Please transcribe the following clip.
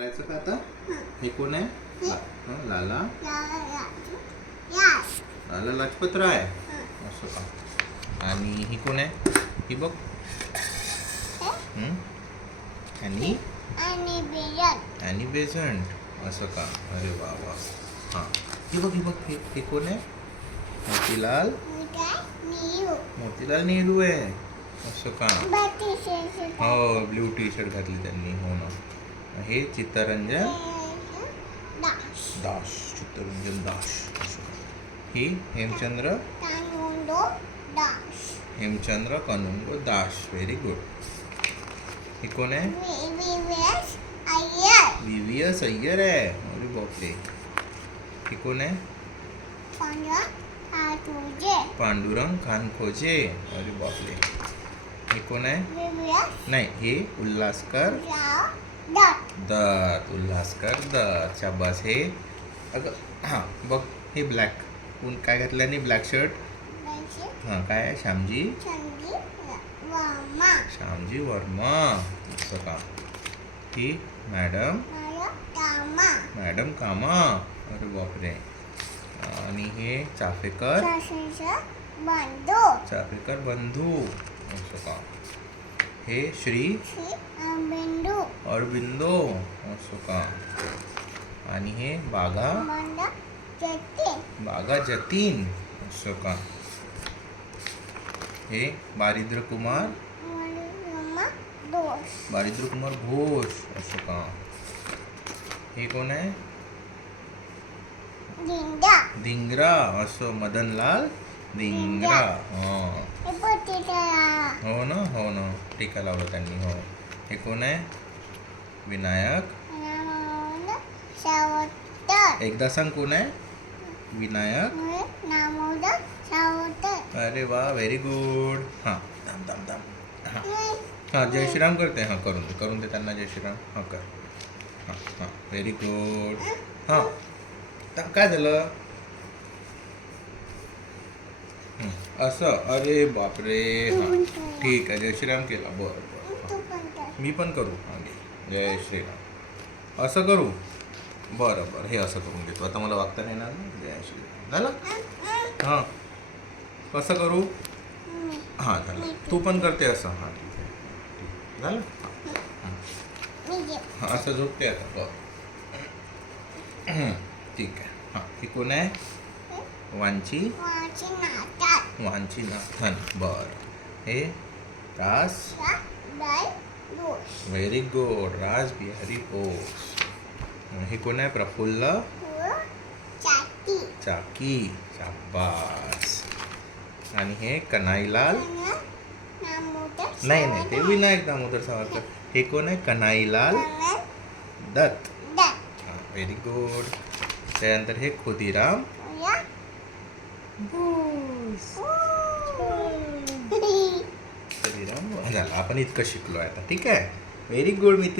करायचं का आता? हे कोण आहे? लाला लाला लाजपत राय असं का? आणि ही कोण आहे? ही बघ. आणि बेझंट असं का? अरे वा वा. हां, ही बघ ही बघ. हे कोण आहे? मोतीलाल नेहरू आहे असं का? हो, ब्ल्यू टी शर्ट घातली त्यांनी. हो ना. हे चित्तरंजन दास. चित्तरंजन दास असं का? ही हेमचंद्र कानुंगो दास. Very good. ही कोण आहे? VVS अय्यर आहे. अरे बापरे. ही कोण आहे? पांडुरंग खानखोजे. अरे बापरे. हे कोण आहे? नाही, हे उल्हासकर दत्त. उल्हासकर दत्त. शाबास. हे अगं हां बघ, हे ब्लॅक काय घातल्याने? Black shirt. हां, काय आहे? श्यामजी वर्मा असं का? ही मॅडम कामा. अरे बापरे. आणि हे चाफेकर बंधू असं का? हे श्री अरबिंदो असं का? आणि हे बागा जतीन असं का? हे बारिद्र कुमार घोष असं का? हे कोण आहे? धिंगरा असं. मदनलाल धिंगरा. हो ना. टीका लावलं त्यांनी. हो. हे कोण आहे? विनायक. एकदा सांग, कोण आहे? विनायक. अरे वा, व्हेरी गुड. हां, थांब. हां, जय श्रीराम करते. हां, करून दे त्यांना जय श्रीराम. हां, कर. हां, व्हेरी गुड. हां, काय झालं? असं. अरे बापरे. हां, ठीक आहे. जय श्रीराम केला. बरं. मी पण करू. हां, जय श्रीराम असं करू. बरं. हे असं करून घेतो. आता मला वागता नाही येणार ना. जय श्रीराम झालं. हां, कसं करू? हां, झालं. तू पण करते असं. हां, ठीक आहे. झालं. हां, असं झोपते आता. बरं, ठीक आहे. हां, ही कोण आहे? वांचीनाथन. बरं. हे रास. Very good. रास बिहारी बोस. हे कोण आहे? प्रफुल्ल चाकी. शाबास. आणि हे कन्हैयालाल. नाही, ते विनायक दामोदर सावरकर. हे कोण आहे? कन्हैयालाल दत्त. Very good. त्यानंतर हे खुदिराम बोस. झालं. आपण इतकं शिकलो आता. ठीक आहे. Very good.